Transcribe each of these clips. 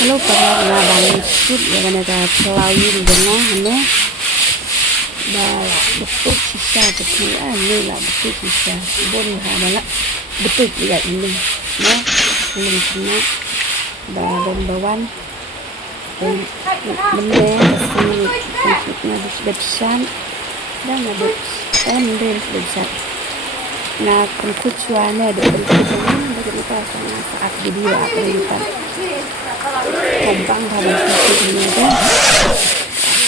Hello para nga bang sud ya kana ka Selawi di tengah ne betul sisa betul ni lah betul sisa bon ha bala betul juga ini no belum kena number one benda maksudnya besar dan ada benda besar na konkusuane ada bentuknya dari kita sangat saat video apa itu Kompang habis itu ada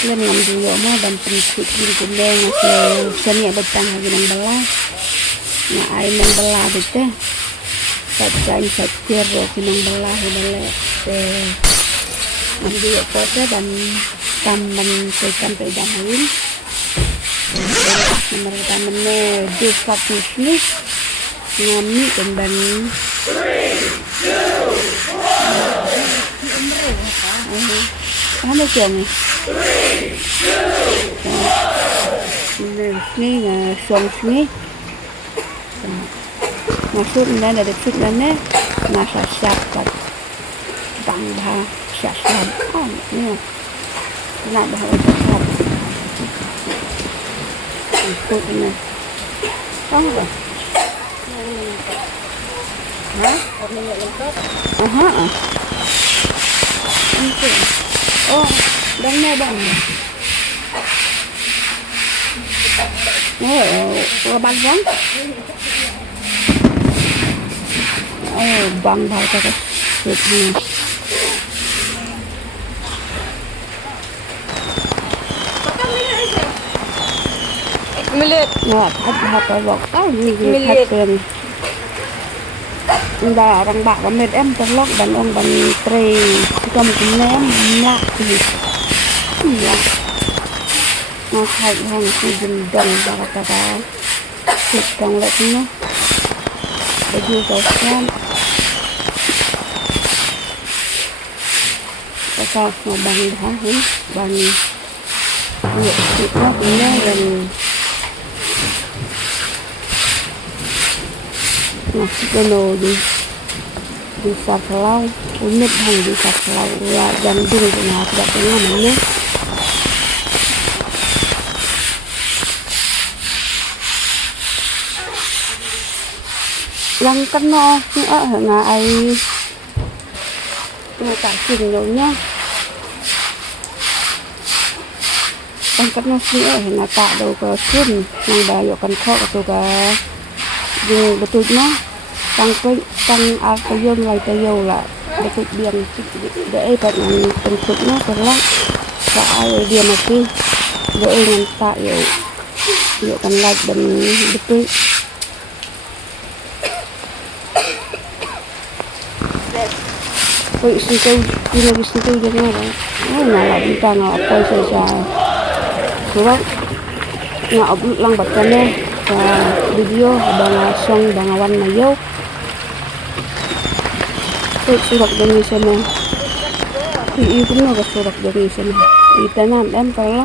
lên ngắm dulu mah dan prinsip diri kita masih seni betang lagi nang belah na ai nang belah itu sajang sajir nang belah balik ngam dulu pada dan taman tekan pegang lain nomor tamannya di fokus nih ngami dan ano siya ni? Ni nga songs ni. Masuk na ada fit na nasa siapat bang bah siasat. Oh ni. Nak bah siasat. Ikut ni. Tahu tak? Ha? Aha. Oh, đang nghe bằng băng vắng băng vào cho cái việc này milet thật thật bọc mình thật tiền đã orang bạc mệt em trong lóc đàn ông bằng tre cầm cũng ném nhạc thì ya nó thay hàng cái dừng đồng và cả thịt trong lại nữa để đưa vào xem cái sao nó bằng hả bằng nhiệt thịt nó cũng nhớ gần nah kono di Sakelau unit hang di Sakelau ya Bandung punya tidak punya namanya yang kena nga ai nga cả chừng rồi nhá yang kena sih nga cả đâu có xuân yang bayo kan kho atau ka dùng betul nó tăng alkohol lại tayo là betul biang để bạn bentuk nó perlah soal dia mati để ngantak yuk kan like dan betul woi situ lagi situ jangan lah kita apa saja kurang upload lang bacanya video bang song bang awan mayo surat dari sana ini pun ada surat dari sana kita nanti kalau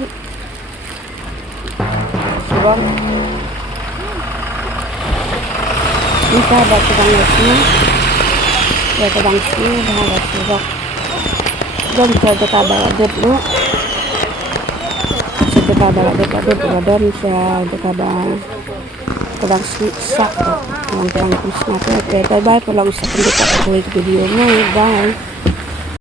surat kita ada tukang lesnya ya tukang sih ada surat dan kita bawa dulu kita bawa dulu dan saya kita bawa kadang sak yang Krishna ke bye bye kalau usah pendekat aku video nya bye.